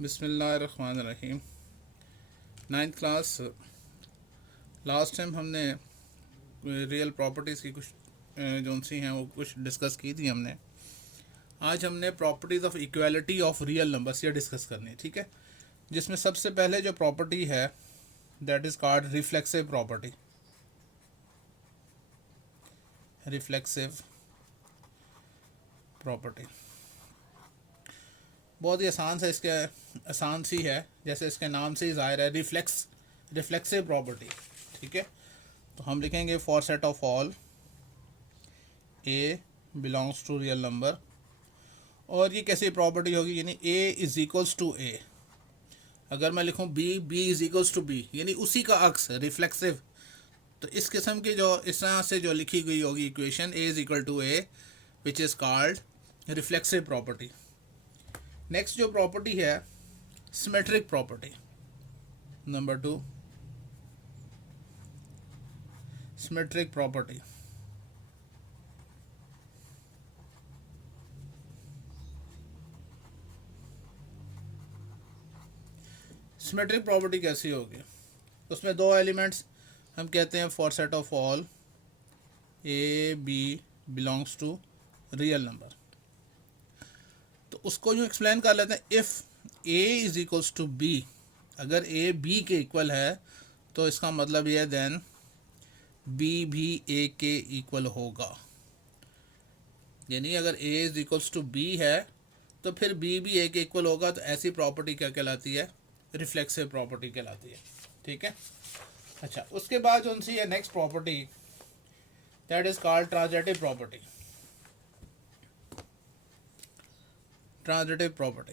बिस्मिल्लाहिर्रहमानिर्रहीम। Ninth class last time हमने real properties की कुछ जो सी हैं वो कुछ डिस्कस की थी हमने। आज हमने properties of equality of real numbers ये डिस्कस करनी है, ठीक है। जिसमें सबसे पहले जो प्रॉपर्टी है that is called reflexive property. Reflexive property बहुत ही आसान सी है, जैसे इसके नाम से ही ज़ाहिर है, रिफ्लेक्सिव प्रॉपर्टी, ठीक है। तो हम लिखेंगे for set of all A belongs to real number. और ये कैसी प्रॉपर्टी होगी, यानी A is equals to A. अगर मैं लिखूँ B is equals to B, यानी उसी का अक्स रिफ्लेक्सिव। तो इस किस्म की जो इस तरह से जो लिखी गई होगी equation A is equal to A, which is called reflexive property. Next जो प्रॉपर्टी है symmetric property, number 2 symmetric property. Symmetric property कैसी होगी, उसमें दो एलिमेंट्स हम कहते हैं for set of all A B belongs to real number. तो उसको जो एक्सप्लेन कर लेते हैं, if A is equals to B, अगर ए बी के इक्वल है तो इसका मतलब ये है देन बी भी ए के इक्वल होगा। यानी अगर A is equals to B है तो फिर बी भी ए के इक्वल होगा। तो ऐसी प्रॉपर्टी क्या कहलाती है, रिफ्लेक्सिव प्रॉपर्टी कहलाती है, ठीक है। अच्छा, उसके बाद जो सी है next property that is called transitive property. Transitive property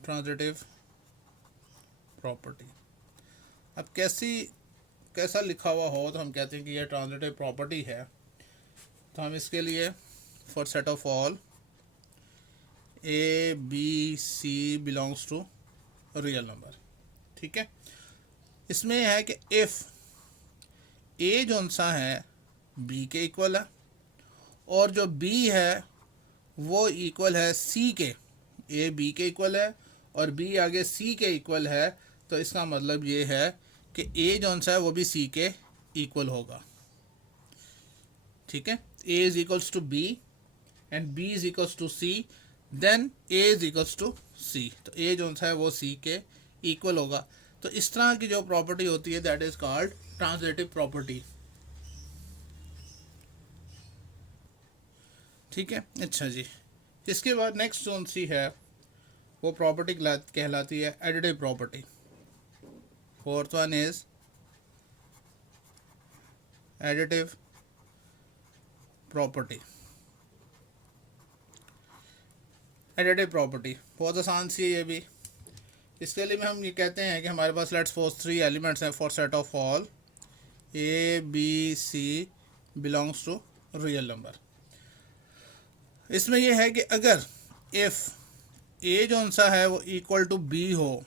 transitive property अब कैसा लिखा हुआ हो तो हम कहते हैं कि यह ट्रांजिटिव प्रॉपर्टी है। तो हम इसके लिए for set of all A B C belongs to real number, ठीक है। इसमें है कि इफ़ ए जो सा है बी के इक्वल है और जो बी है वो इक्वल है सी के, ए बी के इक्वल है और बी आगे सी के इक्वल है, तो इसका मतलब ये है कि ए जो सा है वो भी सी के इक्वल होगा, ठीक है। A is equals to B and B is equals to C, then A is equals to C, तो ए जो सा है वो सी के इक्वल होगा। तो इस तरह की जो प्रॉपर्टी होती है that is called transitive property, ठीक है। अच्छा जी, इसके बाद नेक्स्ट जोन सी है वो प्रॉपर्टी कहलाती है additive property. Fourth one is additive property. Additive property बहुत आसान सी है ये भी। इसके लिए हम ये कहते हैं कि हमारे पास लेट्स सपोज 3 एलिमेंट्स हैं for set of all A B C belongs to real number. इसमें यह है कि अगर इफ़ ए जो सा है वो इक्वल टू बी हो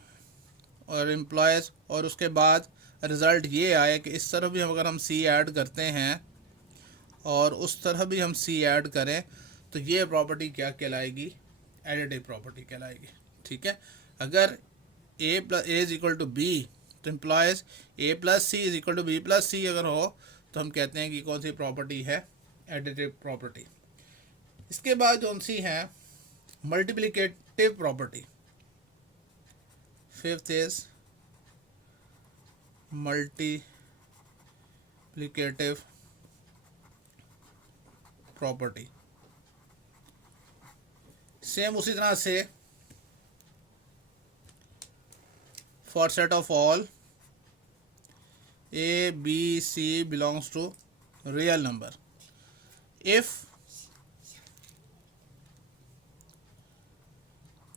और एम्प्लॉयज़, और उसके बाद रिज़ल्ट ये आए कि इस तरह भी अगर हम सी ऐड करते हैं और उस तरह भी हम सी ऐड करें, तो ये प्रॉपर्टी क्या कहलाएगी, एडिटिव प्रॉपर्टी कहलाएगी, ठीक है। अगर A plus A is equal to B तो implies A plus C is equal to B plus C अगर हो तो हम कहते हैं कि कौन सी प्रॉपर्टी है, एडिटिव प्रॉपर्टी। इसके बाद जो सी है multiplicative property. Fifth is multiplicative property. Same उसी तरह से for set of all A B C belongs to real number, if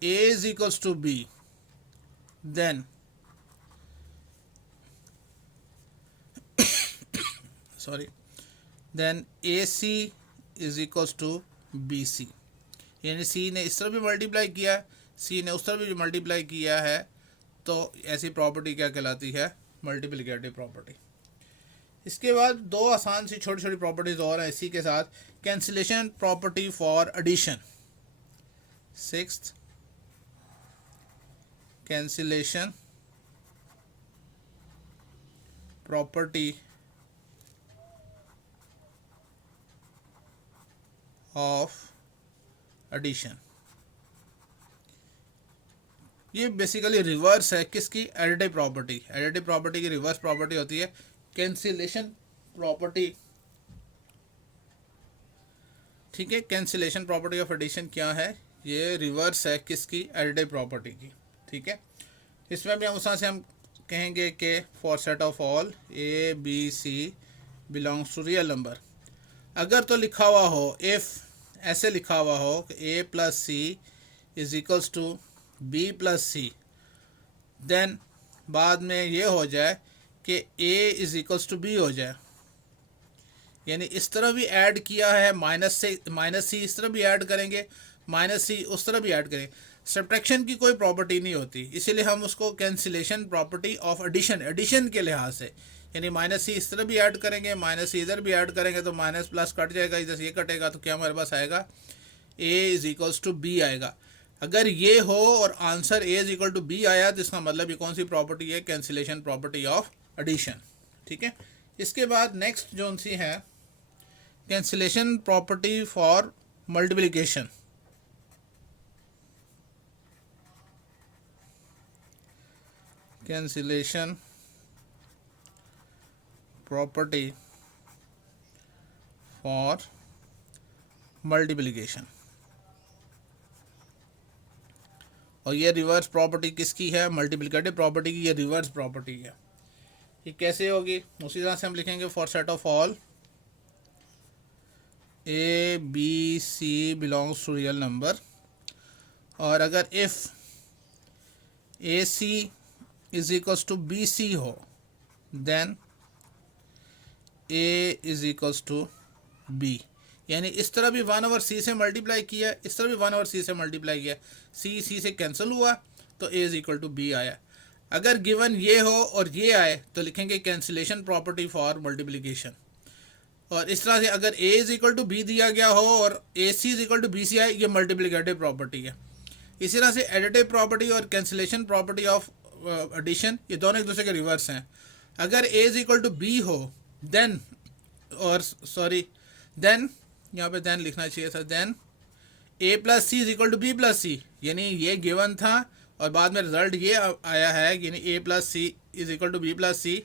A is equals to B, then then AC is equals to BC। यानी C ने इस तरह भी multiply किया है, C ने उस तरह भी मल्टीप्लाई किया है, तो ऐसी प्रॉपर्टी क्या कहलाती है, मल्टीप्लिकेटिव प्रॉपर्टी। इसके बाद दो आसान सी छोटी छोटी प्रॉपर्टीज और हैं इसी के साथ। Cancellation property for addition, sixth cancellation property of addition. ये बेसिकली रिवर्स है किसकी, एडिटिव प्रॉपर्टी। एडिटिव प्रॉपर्टी की रिवर्स प्रॉपर्टी होती है कैंसिलेशन प्रॉपर्टी। ठीक है, कैंसिलेशन प्रॉपर्टी ऑफ एडिशन क्या है, ये रिवर्स है किसकी, एडिटिव प्रॉपर्टी की। ठीक है, इसमें भी उस से हम कहेंगे कि for set of all A B C belongs to real number, अगर तो लिखा हुआ हो इफ़, ऐसे लिखा हुआ हो कि A plus C is equals to B plus C, then बाद में ये हो जाए कि A is equals to B हो जाए, यानी इस तरह भी ऐड किया है, माइनस से माइनस सी इस तरह भी ऐड करेंगे, माइनस सी उस तरह भी ऐड करेंगे। सब्ट्रैक्शन की कोई प्रॉपर्टी नहीं होती, इसीलिए हम उसको cancellation property of addition, addition के लिहाज से, यानी माइनस सी इस तरह भी ऐड करेंगे, माइनस सी इधर भी ऐड करेंगे तो माइनस प्लस कट जाएगा, इधर से ये कटेगा तो क्या हमारे पास आएगा, A is equals to B आएगा। अगर ये हो और answer A is equal to B आया तो इसका मतलब ये कौन सी प्रॉपर्टी है, कैंसिलेशन प्रॉपर्टी ऑफ एडिशन। ठीक है, इसके बाद नेक्स्ट जो सी है cancellation property for multiplication. Cancellation property for multiplication, और ये रिवर्स प्रॉपर्टी किसकी है, मल्टीप्लिकेटिव प्रॉपर्टी की, ये रिवर्स प्रॉपर्टी है। ये कैसे होगी, उसी तरह से हम लिखेंगे for set of all A B C belongs to real number, और अगर if A C is equals to B C हो then A is equals to B, यानी इस तरह भी 1/c से मल्टीप्लाई किया, इस तरह भी 1/c से मल्टीप्लाई किया, सी से कैंसिल हुआ तो a is equal to B आया। अगर गिवन ये हो और ये आए तो लिखेंगे कैंसिलेशन प्रॉपर्टी फॉर मल्टीप्लिकेशन। और इस तरह से अगर a is equal to B दिया गया हो और A C is equal to B C आए, ये मल्टीप्लिकेटिव प्रॉपर्टी है। इसी तरह से एडिटिव प्रॉपर्टी और कैंसिलेशन प्रॉपर्टी ऑफ एडिशन, ये दोनों एक दूसरे के रिवर्स हैं। अगर a is equal to B हो देन, और सॉरी देन, यहाँ पे देन लिखना चाहिए था, then a plus C is equal to B plus C, यानी ये गिवन था और बाद में रिजल्ट ये आया है यानी a plus C is equal to B plus C,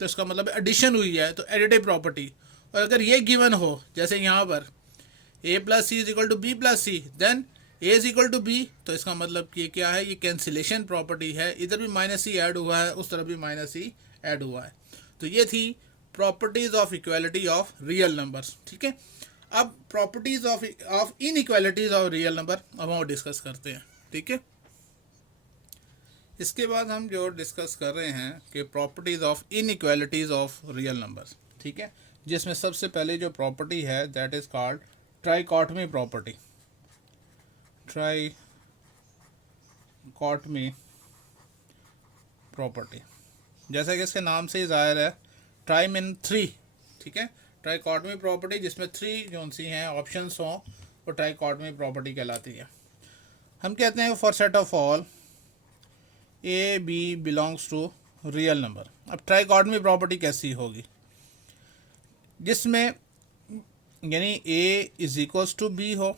तो इसका मतलब एडिशन हुई है, तो एडिटिव प्रॉपर्टी। और अगर ये गिवन हो जैसे यहाँ पर a plus C is equal to B plus C then a is equal to B, तो इसका मतलब कि क्या है, ये कैंसिलेशन प्रॉपर्टी है, इधर भी माइनस सी ऐड हुआ है, उस तरफ भी माइनस सी ऐड हुआ है। तो ये थी properties of equality of real numbers. ठीक है, अब properties of inequalities of real number अब हम डिस्कस करते हैं। ठीक है, इसके बाद हम जो डिस्कस कर रहे हैं कि properties of inequalities of real numbers. ठीक है, जिसमें सबसे पहले जो प्रॉपर्टी है that is called trichotomy property. Trichotomy property, जैसा कि इसके नाम से ही जाहिर है, ट्राई मीन थ्री। ठीक है, ट्राइकॉटमी प्रॉपर्टी जिसमें थ्री जो सी हैं ऑप्शंस हों वो ट्राइकॉटमी प्रॉपर्टी कहलाती है। हम कहते हैं for set of all A B belongs to real number. अब ट्राइकॉटमी प्रॉपर्टी कैसी होगी, जिसमें यानी A is equals to B हो,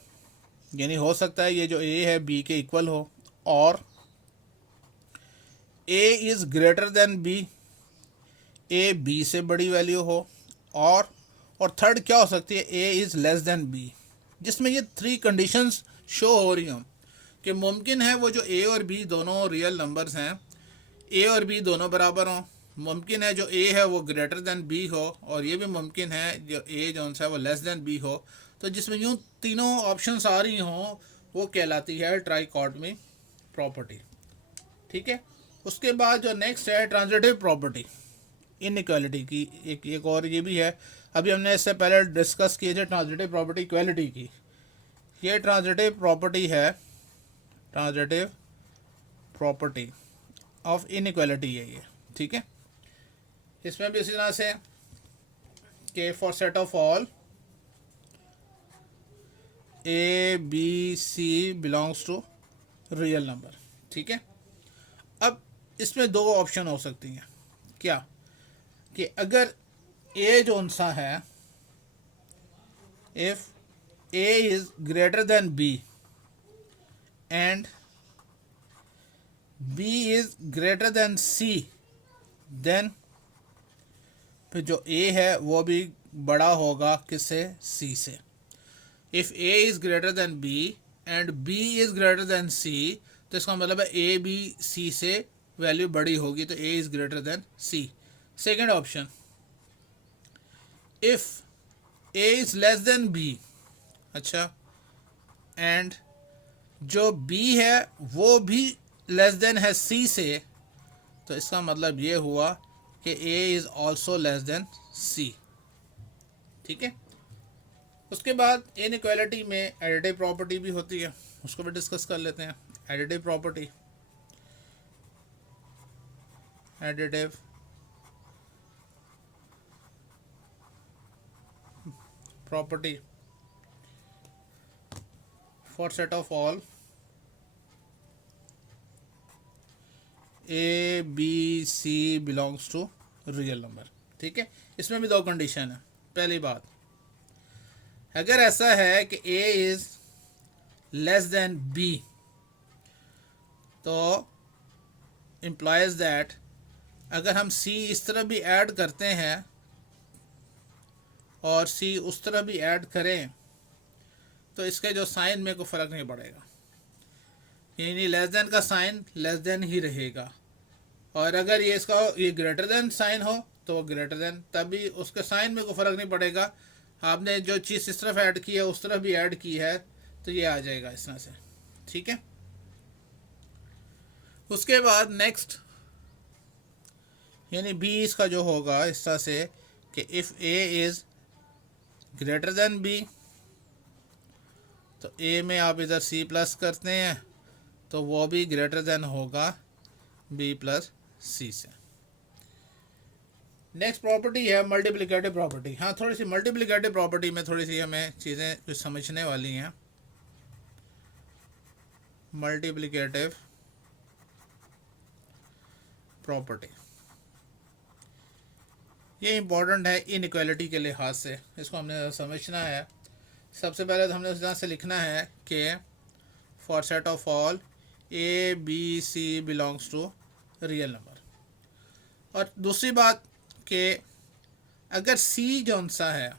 यानी हो सकता है ये जो ए है बी के इक्वल हो, और A is greater than B, A B से बड़ी वैल्यू हो, और थर्ड क्या हो सकती है, A is less than B, जिसमें ये थ्री कंडीशंस शो हो रही हों कि मुमकिन है वो जो ए और बी दोनों रियल नंबर्स हैं, ए और बी दोनों बराबर हों, मुमकिन है जो ए है वो ग्रेटर देन बी हो, और ये भी मुमकिन है जो ए जो है वो लेस देन बी हो। तो जिसमें यूँ तीनों ऑप्शंस आ रही हों वो कहलाती है ट्राइकॉटमी प्रॉपर्टी। ठीक है, उसके बाद जो नेक्स्ट है ट्रांजिटिव प्रॉपर्टी इनइक्वालिटी की, एक और ये भी है, अभी हमने इससे पहले डिस्कस किए थे ट्रांजिटिव प्रॉपर्टी इक्वालिटी की। ये ट्रांजिटिव प्रॉपर्टी है, ट्रांजिटिव प्रॉपर्टी ऑफ इनइक्वालिटी है ये। ठीक है, इसमें भी इसी तरह से कि for set of all A B C belongs to real number. ठीक है, अब इसमें दो ऑप्शन हो सकती हैं। क्या कि अगर ए जो सा है, if A is greater than B and B is greater than C, then फिर जो ए है वो भी बड़ा होगा किससे, सी से। If A is greater than B and B is greater than C, तो इसका मतलब है ए बी सी से वैल्यू बड़ी होगी, तो A is greater than C. Second option, if A is less than B, अच्छा, एंड जो बी है वो भी लेस देन है सी से, तो इसका मतलब ये हुआ कि A is also less than C. ठीक है, उसके बाद इनइक्वालिटी में एडिटिव प्रॉपर्टी भी होती है, उसको भी डिस्कस कर लेते हैं। Additive property, additive property for set of all A B C belongs to real number. ठीक है, इसमें भी दो कंडीशन है। पहली बात, अगर ऐसा है कि a is less than b, तो इम्प्लाइज दैट अगर हम c इस तरह भी ऐड करते हैं और c उस तरह भी ऐड करें, तो इसके जो साइन में कोई फ़र्क नहीं पड़ेगा, यानी लेस देन का साइन लेस देन ही रहेगा। और अगर ये इसका ये ग्रेटर देन साइन हो तो वो ग्रेटर देन, तभी उसके साइन में कोई फ़र्क नहीं पड़ेगा। आपने जो चीज़ इस तरफ ऐड की है उस तरफ भी ऐड की है, तो ये आ जाएगा इस तरह से। ठीक है, उसके बाद नेक्स्ट, यानी बी इसका जो होगा इस तरह से कि if A is greater than B, तो ए में आप इधर सी प्लस करते हैं तो वो भी ग्रेटर देन होगा बी प्लस सी से। नेक्स्ट प्रॉपर्टी है मल्टीप्लिकेटिव प्रॉपर्टी। हाँ, थोड़ी सी मल्टीप्लिकेटिव प्रॉपर्टी में थोड़ी सी हमें चीज़ें कुछ समझने वाली हैं। मल्टीप्लिकेटिव प्रॉपर्टी ये इंपॉर्टेंट है इनइक्वालिटी के लिहाज से, इसको हमने समझना है। सबसे पहले तो हमने उस तरह से लिखना है कि for set of all A B C belongs to real number. और दूसरी बात कि अगर c जौन सा है,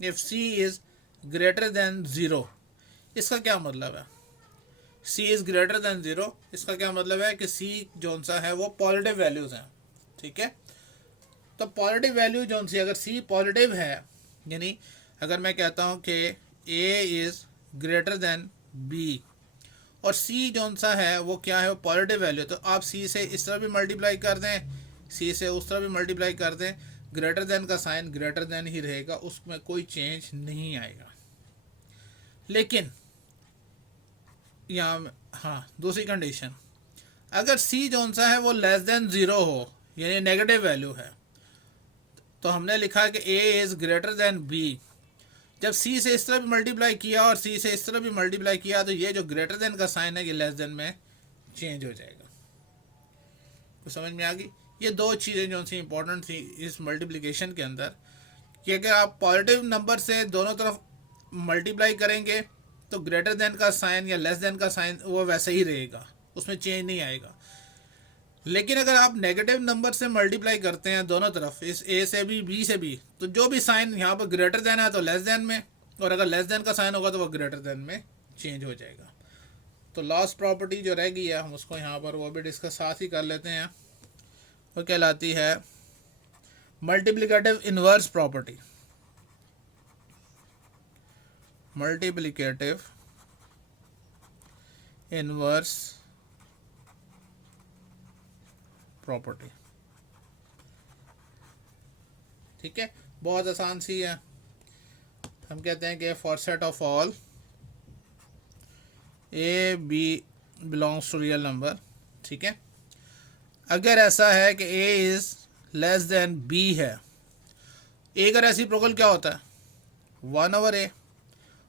if c is greater than zero, इसका क्या मतलब है? c is greater than zero, इसका क्या मतलब है कि c जौन सा है वो पॉजिटिव वैल्यूज़ हैं। ठीक है, तो पॉजिटिव वैल्यू जौन सी, अगर c पॉजिटिव है, यानी अगर मैं कहता हूँ कि a is greater then b और c जौन सा है वो क्या है, वो पॉजिटिव वैल्यू, तो आप c से इस तरह भी मल्टीप्लाई कर दें, c से उस तरह भी मल्टीप्लाई कर दें, ग्रेटर देन का साइन ग्रेटर देन ही रहेगा, उसमें कोई चेंज नहीं आएगा। लेकिन यहाँ हाँ, दूसरी कंडीशन, अगर c जौन सा है वो लेस देन ज़ीरो हो, यानी नेगेटिव वैल्यू है, तो हमने लिखा कि a is greater then b। जब c से इस तरह भी मल्टीप्लाई किया और c से इस तरह भी मल्टीप्लाई किया, तो ये जो ग्रेटर देन का साइन है ये लेस देन में चेंज हो जाएगा। तो समझ में आ गई? ये दो चीज़ें जो सी इंपॉर्टेंट थी इस मल्टीप्लिकेशन के अंदर, कि अगर आप पॉजिटिव नंबर से दोनों तरफ मल्टीप्लाई करेंगे तो ग्रेटर देन का साइन या लेस देन का साइन वो वैसे ही रहेगा, उसमें चेंज नहीं आएगा। लेकिन अगर आप नेगेटिव नंबर से मल्टीप्लाई करते हैं दोनों तरफ, इस a से भी b से भी, तो जो भी साइन यहाँ पर ग्रेटर देन है तो लेस देन में, और अगर लेस देन का साइन होगा तो वो ग्रेटर देन में चेंज हो जाएगा। तो लास्ट प्रॉपर्टी जो रह गई है हम उसको यहाँ पर वो भी डिस्कस साथ ही कर लेते हैं। वो कहलाती है multiplicative inverse property. Multiplicative inverse property. ठीक है, बहुत आसान सी है। हम कहते हैं कि for set of all A B belongs to real number. ठीक है, अगर ऐसा है कि a is less than b है ए का रेसिप्रोकल क्या होता है 1/a,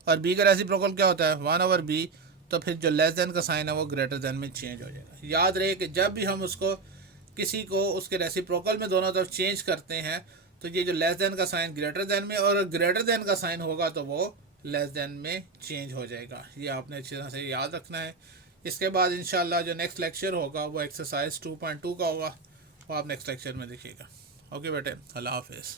और बी का रेसिप्रोकल क्या होता है 1/b। तो फिर जो लेस देन का साइन है वो ग्रेटर देन में चेंज हो जाएगा। याद रहे कि जब भी हम उसको किसी को उसके रेसिप्रोकल में दोनों तरफ चेंज करते हैं तो ये जो लेस देन का साइन ग्रेटर देन में, और ग्रेटर देन का साइन होगा तो वो लेस देन में चेंज हो जाएगा। ये आपने अच्छी तरह से याद रखना है। इसके बाद इंशाल्लाह जो नेक्स्ट लेक्चर होगा वो एक्सरसाइज 2.2 का होगा, वो आप नेक्स्ट लेक्चर में देखिएगा। ओके बेटे, अल्लाह हाफिज़।